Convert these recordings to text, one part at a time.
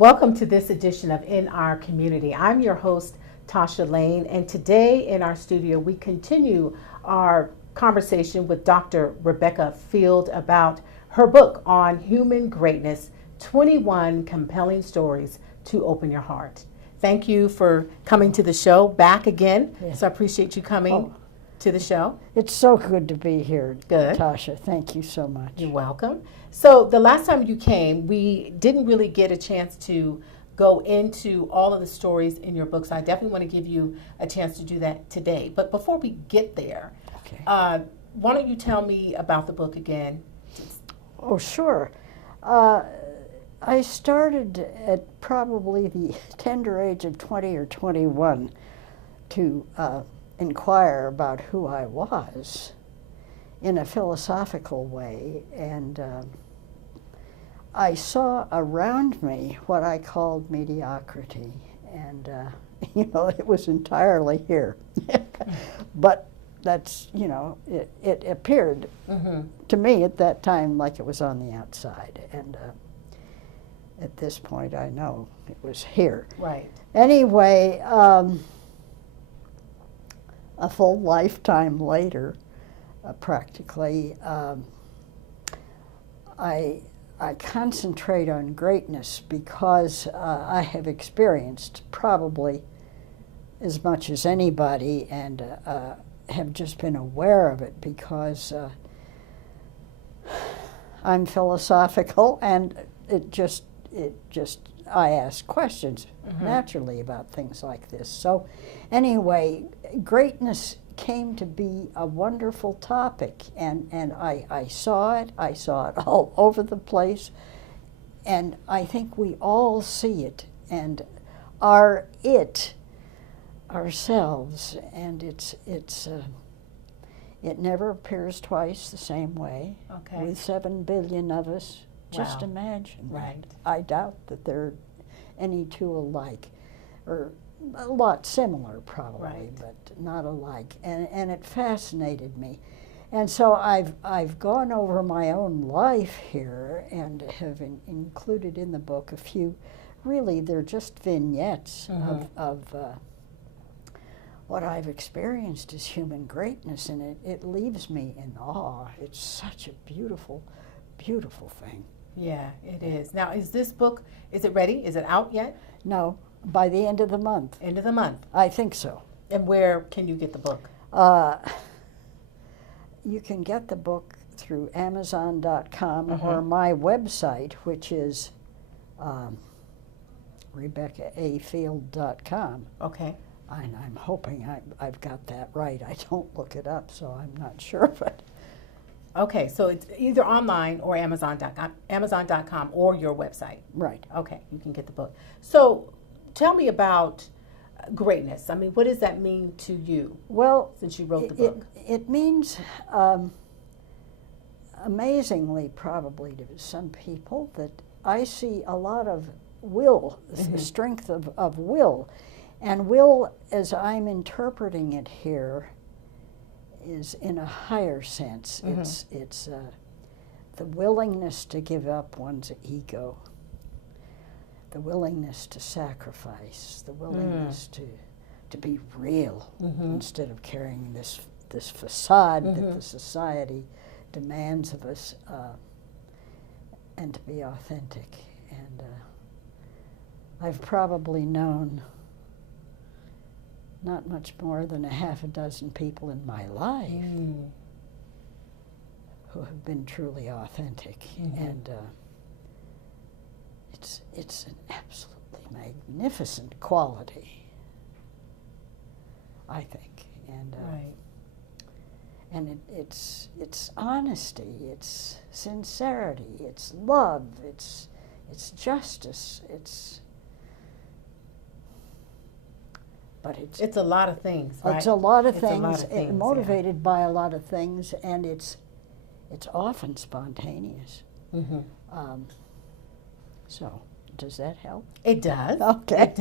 Welcome to this edition of In Our Community. I'm your host, Tasha Lane, and today in our studio we continue our conversation with Dr. Rebecca Field about her book on human greatness, 21 Compelling Stories to Open Your Heart. Thank you for coming to the show back again. So I appreciate you coming to the show. It's so good to be here, Good. Tasha. Thank you so much. You're welcome. So the last time you came, we didn't really get a chance to go into all of the stories in your book, so I definitely want to give you a chance to do that today. But before we get there, why don't you tell me about the book again? Oh, sure. I started at probably the tender age of 20 or 21 to inquire about who I was in a philosophical way, and I saw around me what I called mediocrity, and it was entirely here. But that's, it appeared to me at that time like it was on the outside, and at this point I know it was here. Right. Anyway, a full lifetime later, practically, I concentrate on greatness because I have experienced probably as much as anybody, and have just been aware of it because I'm philosophical, and I ask questions naturally about things like this. So anyway, greatness came to be a wonderful topic, and I saw it all over the place, and I think we all see it and are it ourselves, and it never appears twice the same way. Okay. With 7 billion of us, just Wow. imagine. Right. I doubt that there are any two alike, or a lot similar probably, Right. but not alike. And it fascinated me. And so I've gone over my own life here and have included in the book a few, really they're just vignettes of what I've experienced as human greatness, and it leaves me in awe. It's such a beautiful, beautiful thing. Yeah, it is. Now, is this book, is it ready? Is it out yet? No, by the end of the month. End of the month. I think so. And where can you get the book? You can get the book through Amazon.com or my website, which is RebeccaAField.com. Okay. And I'm hoping I've got that right. I don't look it up, so I'm not sure, but... Okay, so it's either online or Amazon.com or your website. Right. Okay, you can get the book. So tell me about greatness. I mean, what does that mean to you? Well, since you wrote the book. It means, amazingly probably to some people, that I see a lot of will, strength of will. And will, as I'm interpreting it here, is in a higher sense. It's the willingness to give up one's ego, the willingness to sacrifice, the willingness to be real instead of carrying this facade that the society demands of us, and to be authentic. And I've probably known not much more than a half a dozen people in my life who have been truly authentic, and it's an absolutely magnificent quality, I think, and and it's honesty, it's sincerity, it's love, it's justice, but it's a lot of things, right? It's a lot of It's a things, lot of things, motivated by a lot of things, and it's often spontaneous. So, does that help? It does. Okay.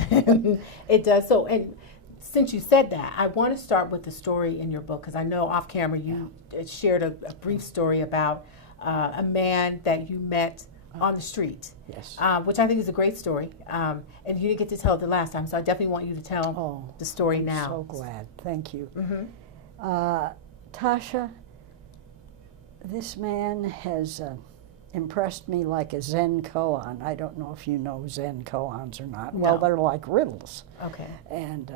It does. So, and since you said that, I want to start with the story in your book, because I know off camera you shared a brief story about a man that you met on the street. Yes. Which I think is a great story. And you didn't get to tell it the last time, so I definitely want you to tell the story I'm now. so glad. Thank you. Mm-hmm. Tasha, this man has impressed me like a Zen koan. I don't know if you know Zen koans or not. No. Well, they're like riddles. Okay. And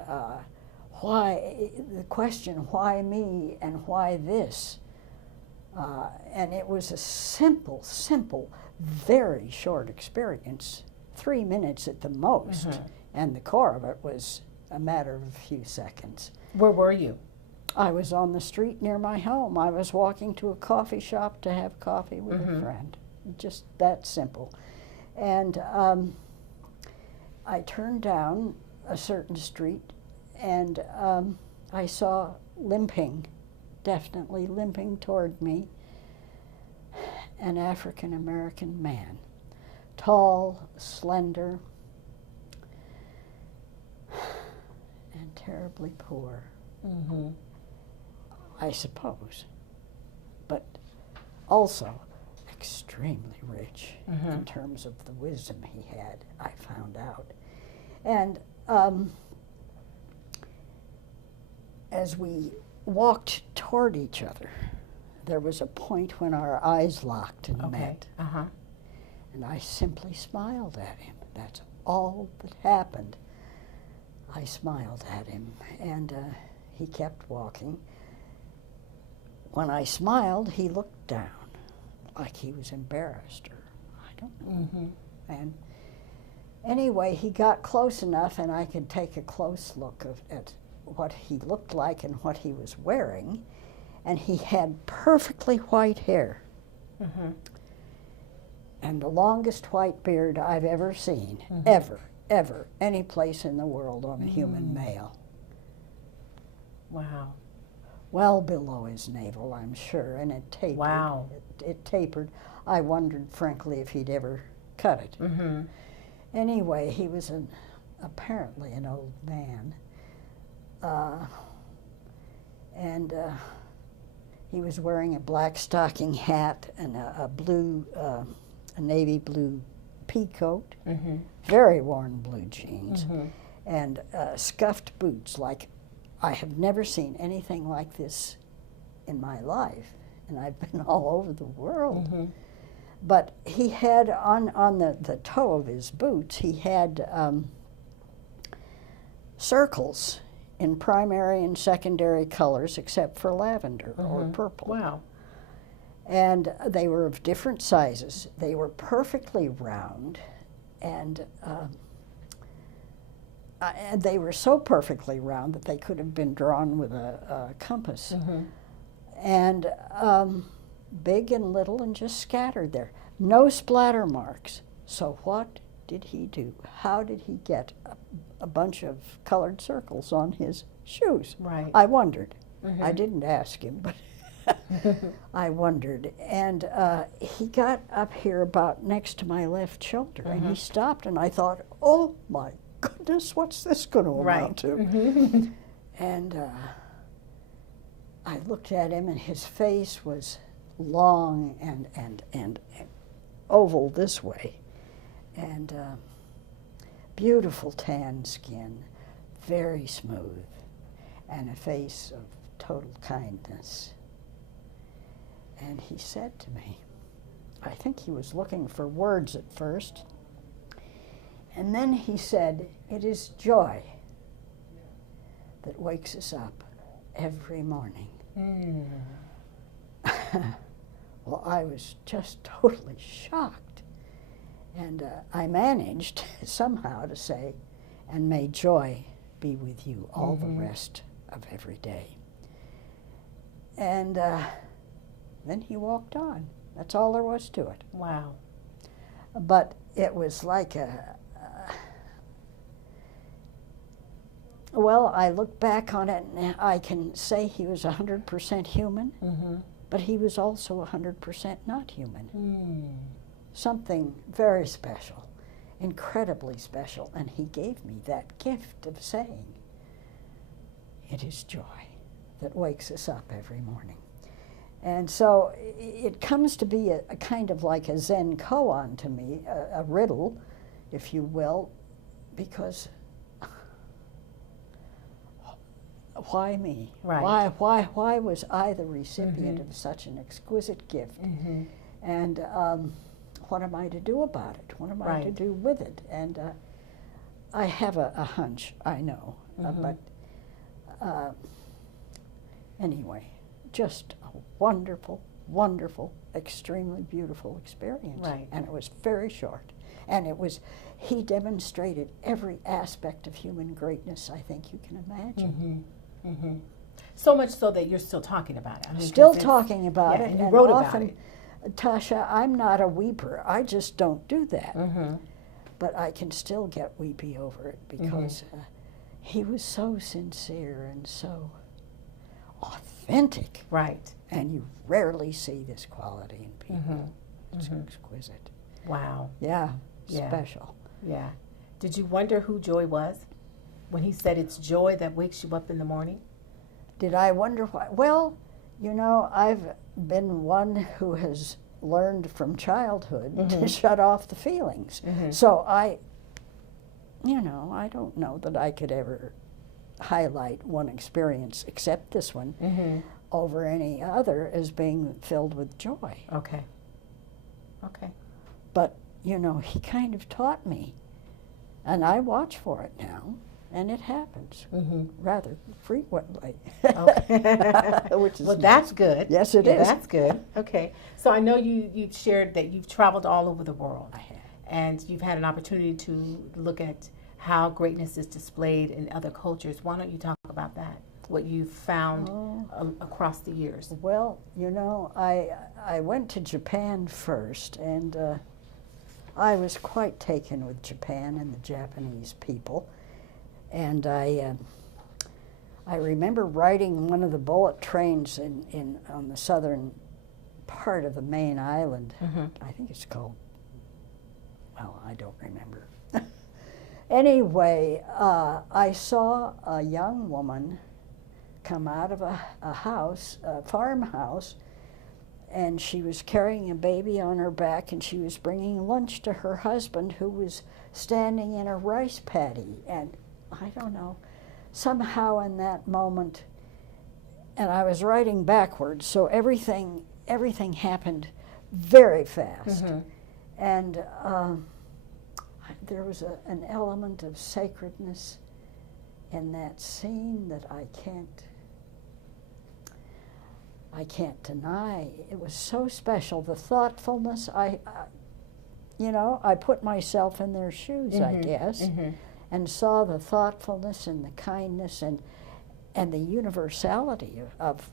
why, the question, why me and why this? And it was a simple, very short experience, 3 minutes at the most. Mm-hmm. And the core of it was a matter of a few seconds. Where were you? I was on the street near my home. I was walking to a coffee shop to have coffee with Mm-hmm. a friend. Just that simple. And I turned down a certain street, and I saw limping, definitely limping toward me, an African-American man, tall, slender, and terribly poor. Mm-hmm. I suppose, but also extremely rich in terms of the wisdom he had, I found out. And as we walked toward each other, there was a point when our eyes locked and met. Uh-huh. And I simply smiled at him. That's all that happened. I smiled at him, and he kept walking. When I smiled, he looked down, like he was embarrassed, or I don't know. Mm-hmm. And anyway, he got close enough, and I could take a close look at what he looked like and what he was wearing. And he had perfectly white hair, Mm-hmm. and the longest white beard I've ever seen, ever, any place in the world on a human male. Wow. Well below his navel, I'm sure, and it tapered. Wow. It tapered. I wondered, frankly, if he'd ever cut it. Mm-hmm. Anyway, he was apparently an old man, and he was wearing a black stocking hat and a navy blue pea coat, Mm-hmm. very worn blue jeans, Mm-hmm. and scuffed boots. Like, I have never seen anything like this in my life, and I've been all over the world. Mm-hmm. But he had on the toe of his boots, he had circles in primary and secondary colors except for lavender or purple. Wow. And they were of different sizes. They were perfectly round, and they were so perfectly round that they could have been drawn with a compass. Mm-hmm. And big and little and just scattered there. No splatter marks. So what did he do? How did he get a bunch of colored circles on his shoes? Right. I wondered. Mm-hmm. I didn't ask him, but I wondered. And he got up here about next to my left shoulder, and he stopped, and I thought, oh my goodness, what's this going to amount to? Mm-hmm. And I looked at him, and his face was long and oval this way, and beautiful tan skin, very smooth, and a face of total kindness. And he said to me, I think he was looking for words at first, and then he said, "It is joy that wakes us up every morning." Mm. Well, I was just totally shocked. And I managed somehow to say, "And may joy be with you all the rest of every day." And then he walked on. That's all there was to it. Wow. But it was like well, I look back on it and I can say he was 100% human, Mm-hmm. but he was also 100% not human. Mm. Something very special, incredibly special, and he gave me that gift of saying, "It is joy that wakes us up every morning." And so it comes to be a kind of like a Zen koan to me, a riddle, if you will, because why me? Right. Why was I the recipient of such an exquisite gift? And what am I to do about it? What am I to do with it? And I have a hunch, I know, but anyway, just a wonderful, wonderful, extremely beautiful experience. Right. And it was very short. And it was, he demonstrated every aspect of human greatness I think you can imagine. So much so that you're still talking about it. I mean, Still talking about it. And you wrote about often, it. Tasha, I'm not a weeper. I just don't do that. But I can still get weepy over it because he was so sincere and so authentic. Right. And you rarely see this quality in people. It's exquisite. Wow. Yeah, Yeah. special. Yeah. Did you wonder who Joy was when he said it's joy that wakes you up in the morning? Did I wonder why? Well, you know, I've been one who has learned from childhood to shut off the feelings. So I don't know that I could ever highlight one experience except this one over any other as being filled with joy. Okay. Okay. But, you know, he kind of taught me, and I watch for it now, and it happens rather frequently. Okay. Which is well, nice. that's good. Yes, it is. That's good. Okay. So I know you've shared that you've traveled all over the world. I have. And you've had an opportunity to look at how greatness is displayed in other cultures. Why don't you talk about that, what you've found across the years? Well, you know, I went to Japan first, and I was quite taken with Japan and the Japanese people. And I remember riding one of the bullet trains on the southern part of the main island. I think it's called, well, I don't remember. Anyway, I saw a young woman come out of a house, a farmhouse, and she was carrying a baby on her back, and she was bringing lunch to her husband, who was standing in a rice paddy. And I don't know, somehow in that moment, and I was riding backwards, so everything happened very fast. And there was an element of sacredness in that scene that I can't deny. It was so special. The thoughtfulness, I put myself in their shoes, I guess, and saw the thoughtfulness and the kindness and the universality of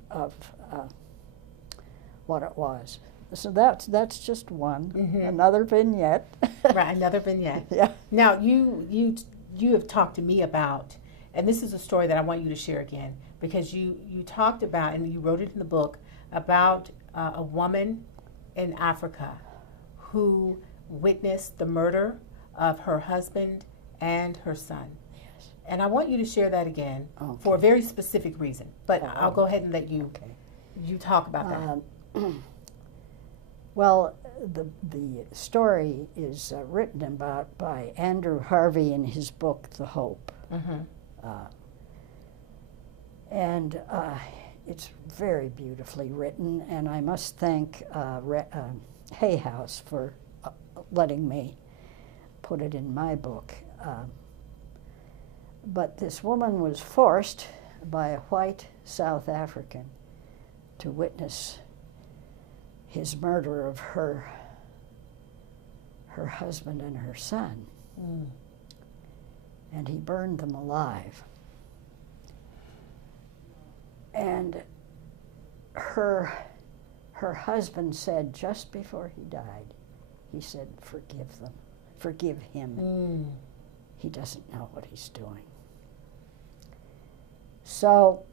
what it was. So that's just one. Another vignette. Right, another vignette. Yeah. Now you have talked to me about, and this is a story that I want you to share again, because you talked about, and you wrote it in the book, about a woman in Africa who witnessed the murder of her husband and her son. Yes. And I want you to share that again for a very specific reason. But I'll go ahead and let you you talk about that. Well, the story is written about by Andrew Harvey in his book, The Hope. And it's very beautifully written, and I must thank Hay House for letting me put it in my book. But this woman was forced by a white South African to witness his murder of her husband and her son. And he burned them alive. And her husband said just before he died, he said, "Forgive them, forgive him. He doesn't know what he's doing." So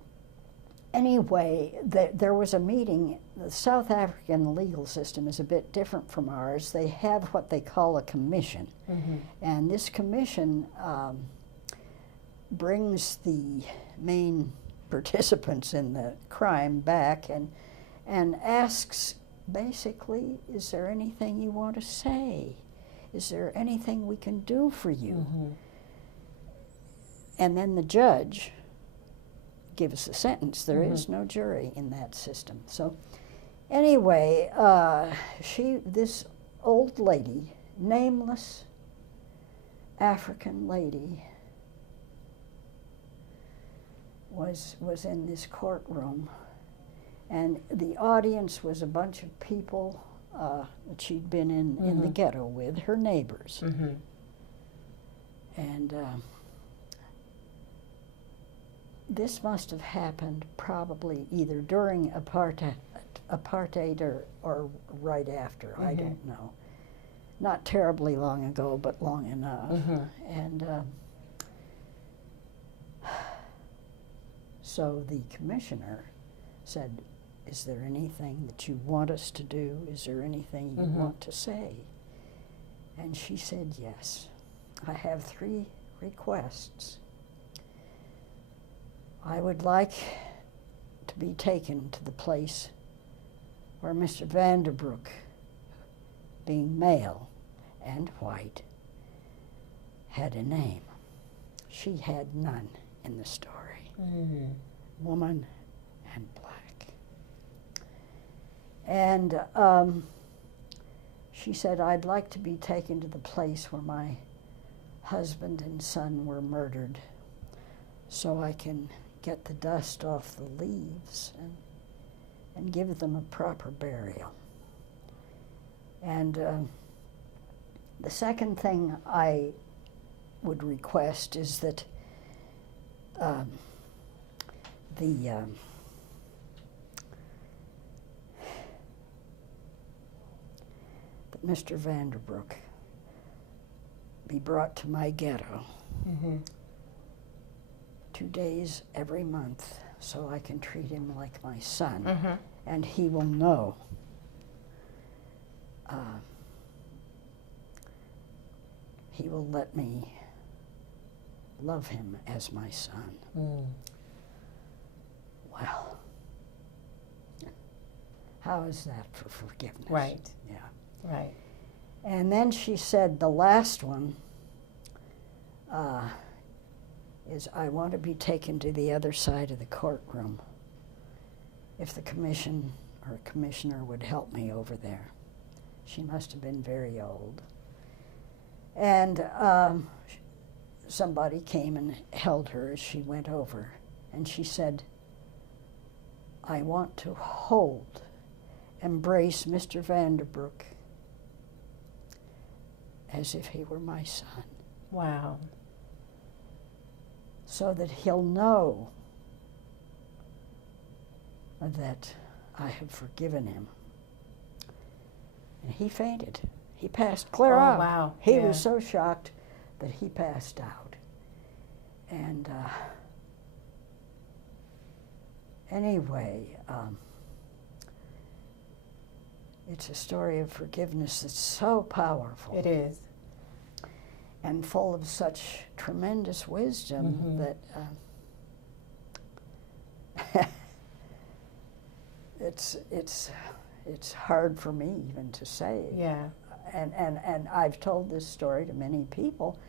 anyway, there was a meeting. The South African legal system is a bit different from ours. They have what they call a commission. And this commission brings the main participants in the crime back and asks, basically, is there anything you want to say? Is there anything we can do for you? And then the judge gives the sentence. There is no jury in that system. So anyway, this old lady, nameless African lady, was in this courtroom, and the audience was a bunch of people that she'd been in the ghetto with, her neighbors. And this must have happened probably either during apartheid or right after, I don't know. Not terribly long ago, but long enough. And so the commissioner said, is there anything that you want us to do? Is there anything you want to say? And she said, yes. I have 3 requests. I would like to be taken to the place where Mr. Vanderbroek, being male and white, had a name. She had none in the story. Woman and black. And she said, I'd like to be taken to the place where my husband and son were murdered so I can get the dust off the leaves and give them a proper burial. And the second thing I would request is that that Mr. Vanderbroek be brought to my ghetto 2 days every month so I can treat him like my son, and he will know he will let me love him as my son. Well, how is that for forgiveness? Right. Yeah. Right. And then she said the last one is, I want to be taken to the other side of the courtroom if the commission or commissioner would help me over there. She must have been very old. And somebody came and held her as she went over, and she said, I want to embrace Mr. Vanderbroek as if he were my son. Wow. So that he'll know that I have forgiven him. And he fainted. He passed clear out. Wow. He was so shocked that he passed out. And anyway, it's a story of forgiveness that's so powerful. It is. And full of such tremendous wisdom that it's hard for me even to say. Yeah. And I've told this story to many people,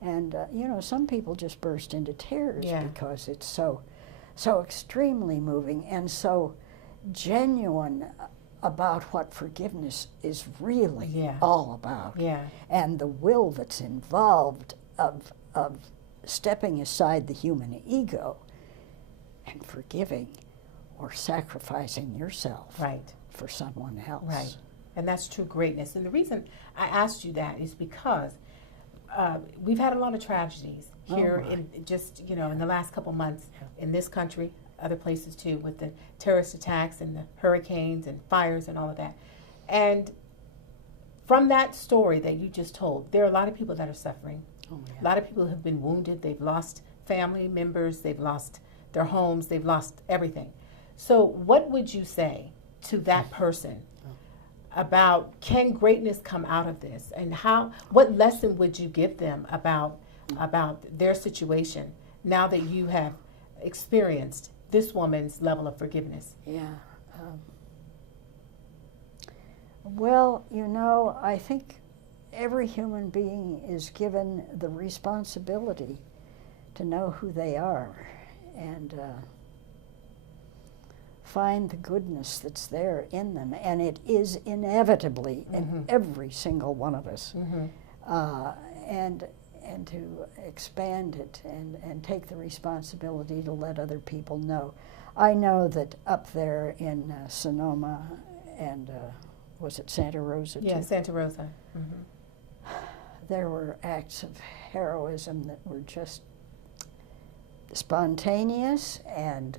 and you know, some people just burst into tears because it's so extremely moving and so genuine about what forgiveness is really all about. And the will that's involved of stepping aside the human ego and forgiving or sacrificing yourself for someone else. Right. And that's true greatness. And the reason I asked you that is because we've had a lot of tragedies here in just, you know, in the last couple months in this country, other places too, with the terrorist attacks and the hurricanes and fires and all of that. And from that story that you just told, there are a lot of people that are suffering. A lot of people have been wounded. They've lost family members. They've lost their homes. They've lost everything. So what would you say to that person about, can greatness come out of this? And what lesson would you give them about their situation now that you have experienced this woman's level of forgiveness? Yeah. Well, you know, I think every human being is given the responsibility to know who they are and find the goodness that's there in them. And it is inevitably in every single one of us. And to expand it and take the responsibility to let other people know. I know that up there in Sonoma and was it Santa Rosa too? Yeah, Santa Rosa. There were acts of heroism that were just spontaneous and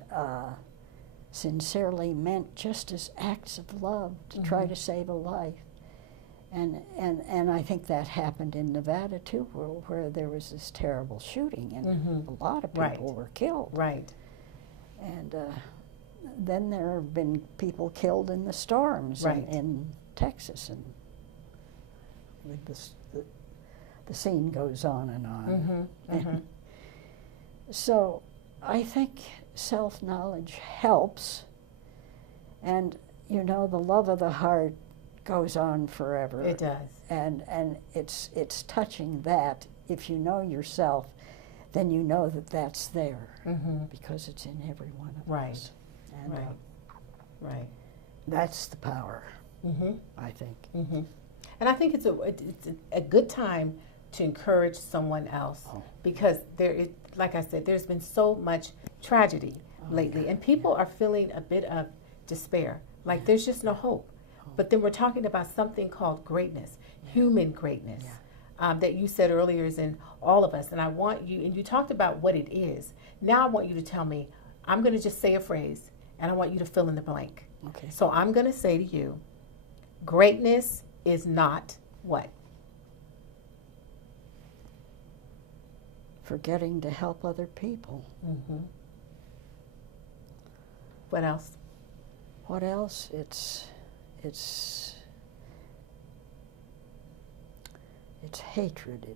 sincerely meant just as acts of love to try to save a life. And I think that happened in Nevada too, where there was this terrible shooting and a lot of people were killed. Right. And then there have been people killed in the storms in Texas, and the scene goes on and on. And so I think self-knowledge helps, and you know, the love of the heart goes on forever. It does. And it's touching that. If you know yourself, then you know that that's there because it's in every one of us. And Right. that's the power, I think. And I think it's a good time to encourage someone else because there is, like I said, there's been so much tragedy lately, and people are feeling a bit of despair, like there's just no hope. But then we're talking about something called greatness, human greatness, that you said earlier is in all of us. And I want you, and you talked about what it is. Now I want you to tell me, I'm going to just say a phrase, and I want you to fill in the blank. Okay. So I'm going to say to you, greatness is not what? Forgetting to help other people. What else? What else? It's hatred,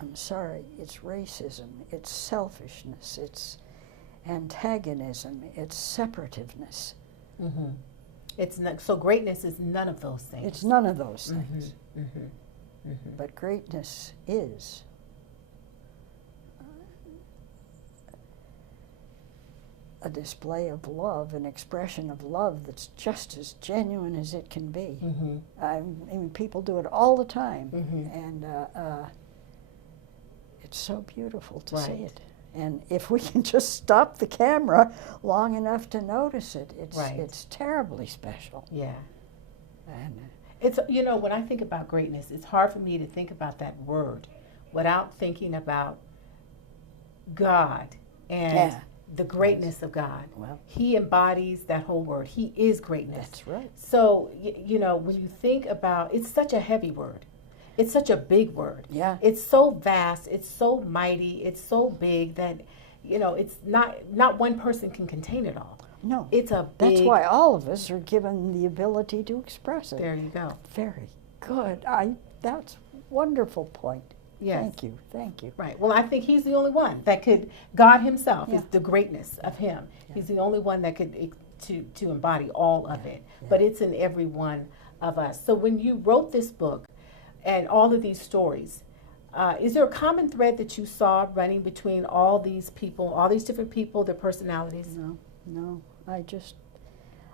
I'm sorry, it's racism, it's selfishness, it's antagonism, it's separativeness. It's not, so greatness is none of those things. It's none of those things. But greatness is. A display of love, an expression of love that's just as genuine as it can be. I mean, people do it all the time, and it's so beautiful to see it. And if we can just stop the camera long enough to notice it, it's terribly special. Yeah. And it's, you know, when I think about greatness, it's hard for me to think about that word without thinking about God and the greatness of God. Well, He embodies that whole word. He is greatness. that's right. So, you know, when you think about, it's such a heavy word. It's such a big word. Yeah. It's so vast. It's so mighty. It's so big that, you know, it's not one person can contain it all. No. It's a big. That's why all of us are given the ability to express it. There you go. Very good. That's a wonderful point. Yes. Thank you. Right. Well, I think he's the only one that could, God himself is Yeah. the greatness of him. Yeah. He's the only one that could, to embody all of it. But it's in every one of us. So when you wrote this book and all of these stories, is there a common thread that you saw running between all these people, all these different people, their personalities? No.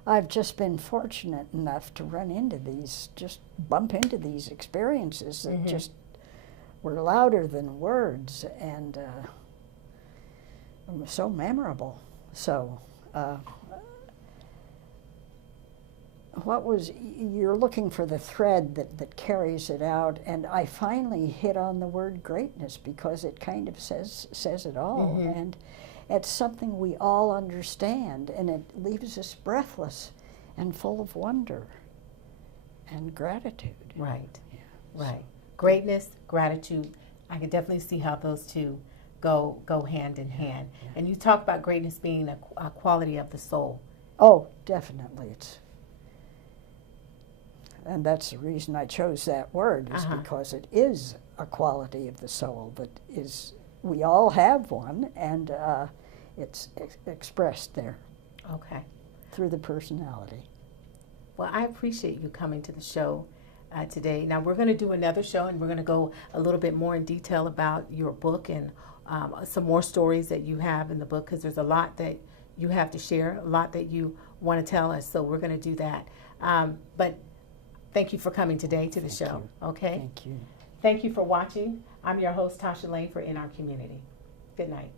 I've just been fortunate enough to run into these, just bump into these experiences that just were louder than words and so memorable. So, you're looking for the thread that carries it out, and I finally hit on the word greatness because it kind of says it all, and it's something we all understand, and it leaves us breathless and full of wonder and gratitude. Right. Yeah. Right. Greatness, gratitude. I can definitely see how those two go hand in hand. Yeah. And you talk about greatness being a quality of the soul. Oh, definitely. And that's the reason I chose that word, is because it is a quality of the soul that is, we all have one, and it's expressed there. Okay. Through the personality. Well, I appreciate you coming to the show today. Now, we're going to do another show, and we're going to go a little bit more in detail about your book and some more stories that you have in the book, because there's a lot that you have to share, a lot that you want to tell us. So we're going to do that. But thank you for coming today to the show. Okay? Thank you. Thank you for watching. I'm your host, Tasha Lane, for In Our Community. Good night.